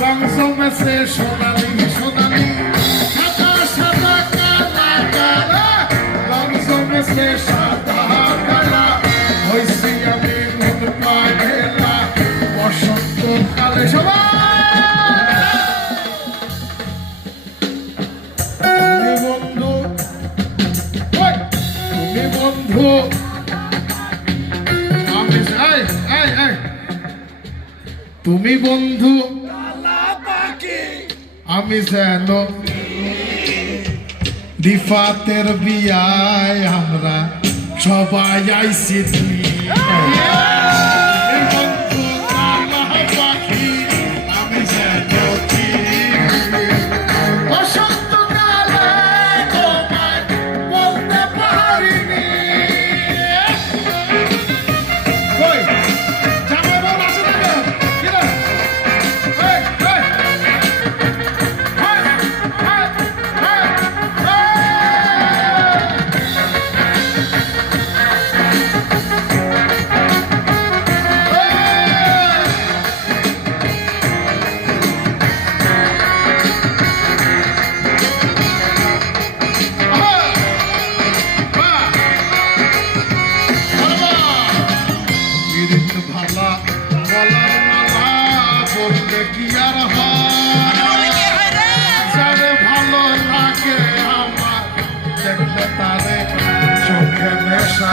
রং জমেছে সোনালি সোনালি সাদা সাদা কালা কালা রং জমেছে সাদা কালা হইছি আমি মন পাগেলা বসন্ত কালে সবাই বন্ধু আমি তুমি বন্ধু আমি যেন রিফাতের বিয়ায় আমরা সবাই আইছি ভালো লাগে আমার দেখলে তারে চোখে নেশা